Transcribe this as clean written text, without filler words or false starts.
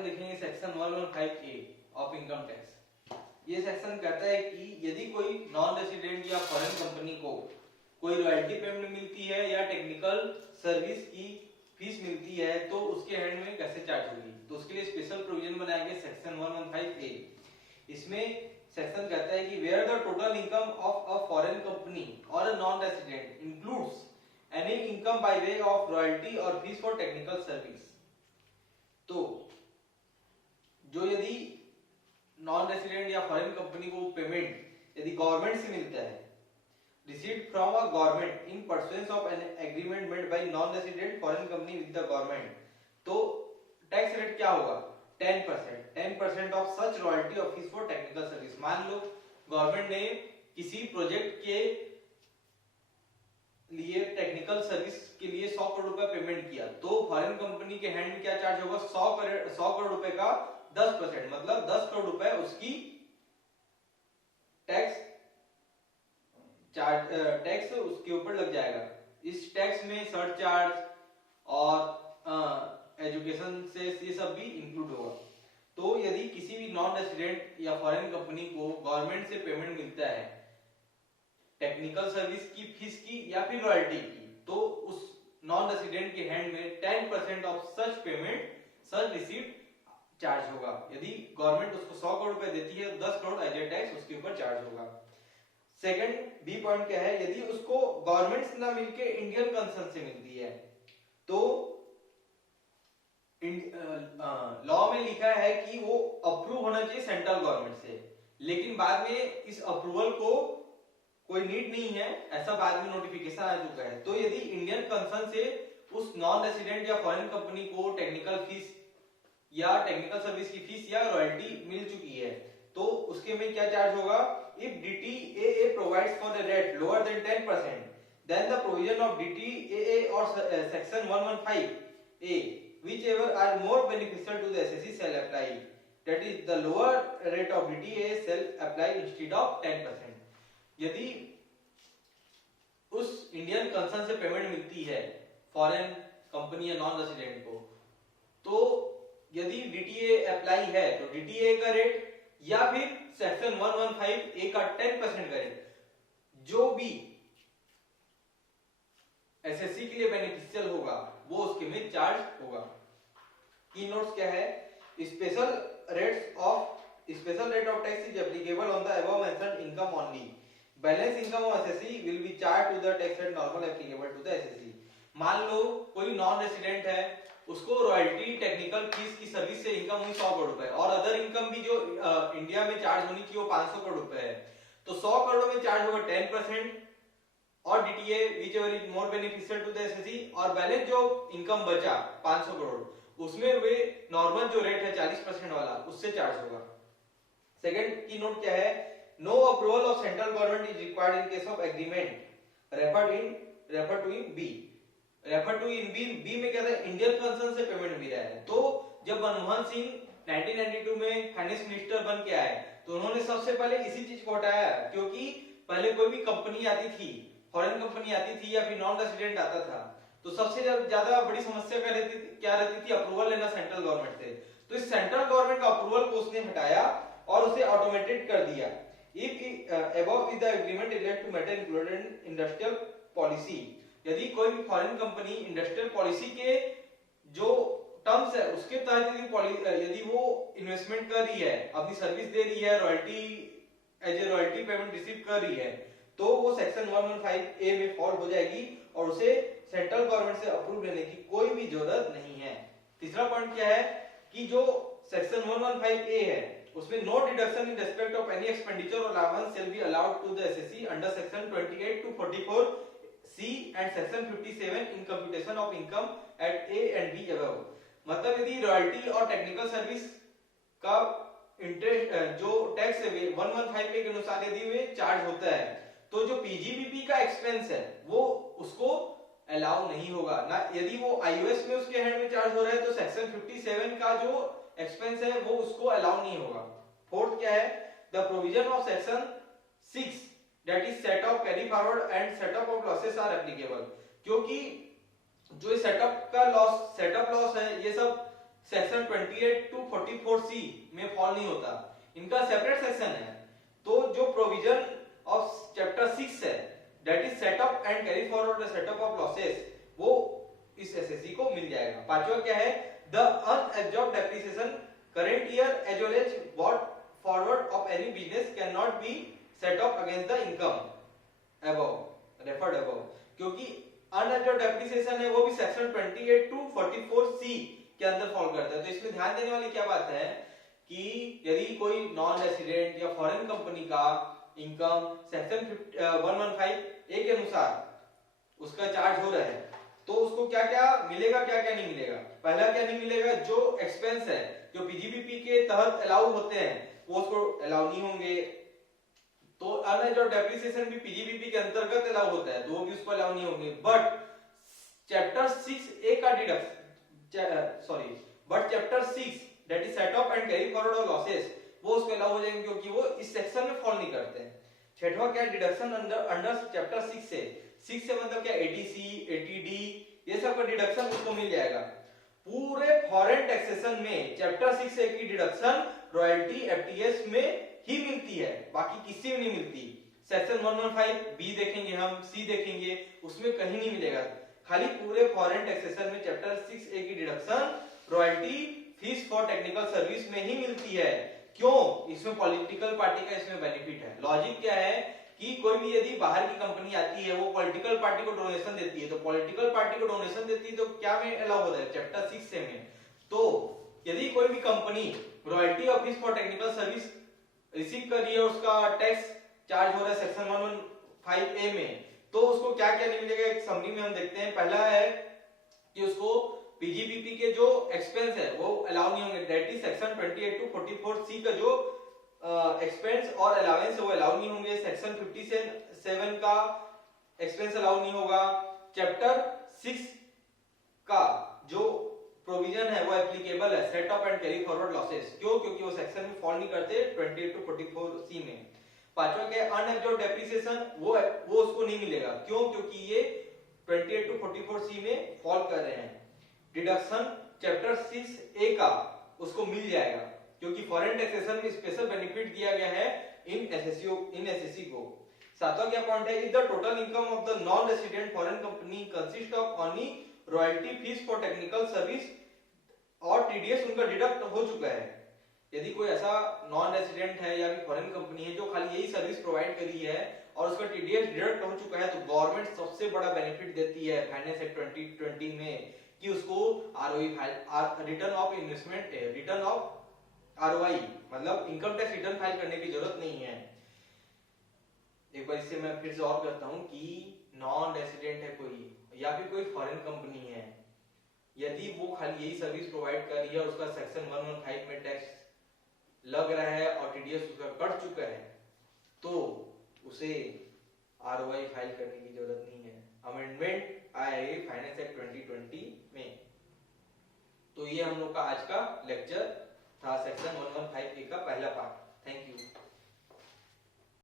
हम देखेंगे section 115A of income tax. ये सेक्शन कहता है कि यदि कोई नॉन रेसिडेंट या फॉरेन कंपनी को कोई रॉयल्टी पेमेंट मिलती है या टेक्निकल सर्विस की फीस मिलती है तो उसके हैंड में कैसे चार्ज होगी। तो उसके लिए स्पेशल प्रोविजन बनाया गया सेक्शन 115A। इसमें सेक्शन कहता है कि where the total income of a foreign company और a non resident includes any income by way of royalty और फीस फॉर टेक्निकल सर्विस। तो जो यदि नॉन रेसिडेंट या फॉरेन कंपनी को पेमेंट यदि गवर्नमेंट से मिलता है, received from a government in pursuance of an agreement made by non-resident foreign company with the government, तो टैक्स रेट क्या होगा 10%। 10% ऑफ सच रॉयल्टी और फीस फॉर टेक्निकल सर्विस। मान लो गवर्नमेंट ने किसी प्रोजेक्ट के लिए टेक्निकल सर्विस के लिए 100 करोड़ रुपए पेमेंट किया तो फॉरेन कंपनी के हैंड में क्या चार्ज होगा 100 करोड़ रुपए का 10%, मतलब 10 करोड़ रुपए उसकी टैक्स उसके ऊपर लग जाएगा। इस टैक्स में सरचार्ज और एजुकेशन सेस ये सब भी इंक्लूड होगा। तो यदि किसी भी नॉन रेसिडेंट या फॉरेन कंपनी को गवर्नमेंट से पेमेंट मिलता है टेक्निकल सर्विस की फीस की या फिर रॉयल्टी की, तो उस नॉन रेसिडेंट के हैंड में 10% of such payment such received charge होगा। यदि गवर्नमेंट उसको 100 करोड़ रुपए देती है तो 10 करोड़ एज ए टैक्स उसके ऊपर चार्ज होगा। सेकंड बी पॉइंट क्या है, यदि उसको गवर्नमेंट से ना मिलके इंडियन कंसर्न से मिलती है तो लॉ में लिखा है कि वो अप्रूव होना चाहिए सेंट्रल गवर्नमेंट से, लेकिन बाद में इस अप्रूवल को कोई नीड नहीं है, ऐसा बाद में नोटिफिकेशन आ चुका है। तो यदि इंडियन कंसर्न से उस नॉन रेसिडेंट या फॉरेन कंपनी को टेक्निकल फीस या टेक्निकल सर्विस की फीस या रॉयल्टी मिल चुकी है तो उसके में क्या चार्ज होगा। If DTAA provides for a rate lower than 10%, then the provision of DTAA or section 115A, whichever are more beneficial to the SSE shall apply. That is, the lower rate of DTAA shall apply instead of 10%. यदि उस Indian concern से payment मिलती है foreign company या non resident को, तो यदि DTA apply है तो DTA का रेट या फिर सेक्शन 115A का 10% का रेट जो भी एसएससी के लिए बेनिफिशियल होगा वो उसके में चार्ज होगा। की नोट्स क्या है, special rate of tax is applicable on the above mentioned income only. Balance income of SSC will be charge to the tax rate normal applicable to the SSC. मान लो कोई नॉन रेसिडेंट है, उसको royalty technical fees की service से income हुई 100 करोड़ रुपए और अदर इनकम भी जो इंडिया में चार्ज होनी चाहिए वो 500 करोड़ रुपए है, तो 100 करोड़ में चार्ज होगा 10% और DTA whichever is more beneficial to the SSC, और बैलेंस जो इनकम बचा 500 करोड़ उसमें वे नॉर्मल जो रेट है 40% वाला उससे चार्ज होगा। सेकंड की नोट क्या है, no approval of central government is required in case of agreement refer to in B में क्या था, इंडियन कंसर्न से पेमेंट मिल रहा है। तो जब मनमोहन सिंह 1992 में फाइनेंस मिनिस्टर बन के आए तो उन्होंने सबसे पहले इसी चीज को हटाया, क्योंकि पहले कोई भी कंपनी आती थी, फॉरेन कंपनी आती थी या फिर नॉन रेसिडेंट आता था, तो सबसे ज्यादा बड़ी समस्या क्या रहती थी, अप्रूवल लेना सेंट्रल गवर्नमेंट से। तो इस सेंट्रल गवर्नमेंट का अप्रूवल को उसने हटाया और उसे ऑटोमेटेड कर दिया। If above the agreement relate to matter included in industrial policy, यदि कोई भी फॉरेन कंपनी इंडस्ट्रियल पॉलिसी के जो टर्म्स है उसके तहत यदि वो इन्वेस्टमेंट कर रही है, अपनी सर्विस दे रही है, royalty as a royalty payment receive कर रही है, तो वो सेक्शन 115A में फॉल हो जाएगी और उसे सेंट्रल गवर्नमेंट से अप्रूव लेने की कोई भी जरूरत नहीं है। तीसरा पॉइंट क्या है कि जो सेक्शन 115A है उसमें no deduction in respect of any expenditure और allowance shall be allowed to the assessee under section 28 to 44 C and section 57 in computation of income at A and B above। मतलब यदि royalty और technical service का interest जो tax है 115A के अनुसार यदि वे चार्ज होता है तो जो पीजीबीपी का एक्सपेंस है वो उसको अलाउ नहीं होगा ना। यदि वो आईओएस में उसके हैंड में चार्ज हो रहा है तो सेक्शन 57 का जो एक्सपेंस है वो उसको अलाउ नहीं होगा। फोर्थ क्या है, the provision of section 6 that is set off carry forward and set off of losses are applicable, क्योंकि जो सेटअप लॉस है ये सब सेक्शन 28 टू 44C में फॉल नहीं होता, इनका सेपरेट सेक्शन है। तो जो प्रोविजन ऑफ चैप्टर 6 है, that is setup and carry forward the setup of losses, वो इस एसएससी को मिल जाएगा। पांचवा क्या है, the unabsorbed depreciation current year as well as what forward of any business can not be set off against the income above referred above, क्योंकि unabsorbed depreciation है वो भी सेक्शन 28 टू 44C के अंदर फॉल करता है। तो इसमें ध्यान देने वाली क्या बात है कि यदि कोई नॉन रेसिडेंट या फॉरेन कंपनी का इनकम सेक्शन 115A के अनुसार उसका चार्ज हो रहा है, तो उसको क्या क्या मिलेगा, क्या क्या नहीं मिलेगा। पहला क्या नहीं मिलेगा, जो एक्सपेंस है जो पीजीबीपी के तहत अलाउ होते हैं वो उसको अलाउ नहीं होंगे। तो अनएब्जॉर्ब्ड डेप्रिसिएशन भी पीजीबीपी के अंतर्गत अलाउ होता है, तो वो भी उसको अलाउ नहीं होंगे। बट चैप्टर 6A का but chapter 6 that is set of and carry forward of losses, वो उसको अलाउ हो जाएंगे क्योंकि वो इस सेक्शन में फॉल नहीं करते हैं। छठवां क्या, डिडक्शन अंडर चैप्टर 6 से मतलब क्या, एटीसी, एटीडी, ये सब का डिडक्शन उसको मिल जाएगा। पूरे फॉरेन टैक्सेशन में चैप्टर 6A की डिडक्शन रॉयल्टी एफटीएस में ही मिलती है, बाकी किसी में नहीं मिलती। सेक्शन 115B देखेंगे हम, सी देखेंगे, उसमें कहीं नहीं मिलेगा। खाली पूरे फॉरेन टैक्सेशन में चैप्टर 6A की deduction royalty fees for technical service में ही मिलती है। क्यों, इसमें पॉलिटिकल पार्टी का इसमें बेनिफिट है। लॉजिक क्या है कि कोई भी यदि बाहर की कंपनी आती है, वो पॉलिटिकल पार्टी को डोनेशन देती है, तो पॉलिटिकल पार्टी को डोनेशन देती है तो क्या में अलाउ होता है, चैप्टर 6 में। तो यदि कोई भी company royalty of fees for technical service receive कर रही है, उसका टैक्स चार्ज हो रहा है सेक्शन 115A में, तो उसको क्या क्या नहीं मिलेगा, एक समरी में हम देखते हैं। पहला है कि उसको पीजीबीपी के जो एक्सपेंस है वो अलाउ नहीं होंगे, that is section 28 to 44C का जो एक्सपेंस और अलाउंस है वो अलाउ नहीं होंगे। सेक्शन 57 का एक्सपेंस अलाउ नहीं होगा। चैप्टर 6 का जो प्रोविजन है वो एप्लीकेबल है set of and carry forward losses, क्यों, क्योंकि वो सेक्शन में फॉल नहीं करते 28 टू 44C में। पांचवा क्या, अनएब्जॉर्ब्ड डेप्रिसिएशन, वो उसको नहीं मिलेगा, क्यों, क्योंकि ये 28 टू 44C में फॉल कर रहे हैं। डिडक्शन चैप्टर 6A का उसको मिल जाएगा, क्योंकि फॉरेन टैक्सेशन में स्पेशल बेनिफिट दिया गया है इन एसएससी को। सातवां क्या पॉइंट है, if the total income of the non resident foreign company consist of only royalty fees for technical service और टीडीएस उनका डिडक्ट हो चुका है। यदि कोई ऐसा नॉन रेसिडेंट है या फिर फॉरेन कंपनी है जो खाली यही सर्विस प्रोवाइड करी है और उसका टीडीएस डिडक्ट हो चुका है, तो गवर्नमेंट सबसे बड़ा बेनिफिट देती है फाइनेंस एक्ट 2020 में कि उसको ROE return of investment, return of ROI मतलब इनकम टैक्स रिटर्न फाइल करने की जरूरत नहीं है। एक बार इससे मैं फिर से और करता हूं कि नॉन रेसिडेंट है कोई या फिर कोई फॉरेन कंपनी है, यदि वो खाली यही सर्विस प्रोवाइड कर रही है, उसका सेक्शन 115 में टैक्स लग रहा है और टीडीएस उसका कट चुका है, तो उसे आरओआई फाइल करने की जरूरत नहीं है। अमेंडमेंट आया है फाइनेंस एक्ट 2020 में। तो ये हम लोग का आज का लेक्चर था, सेक्शन 115A का पहला पार्ट। Thank you.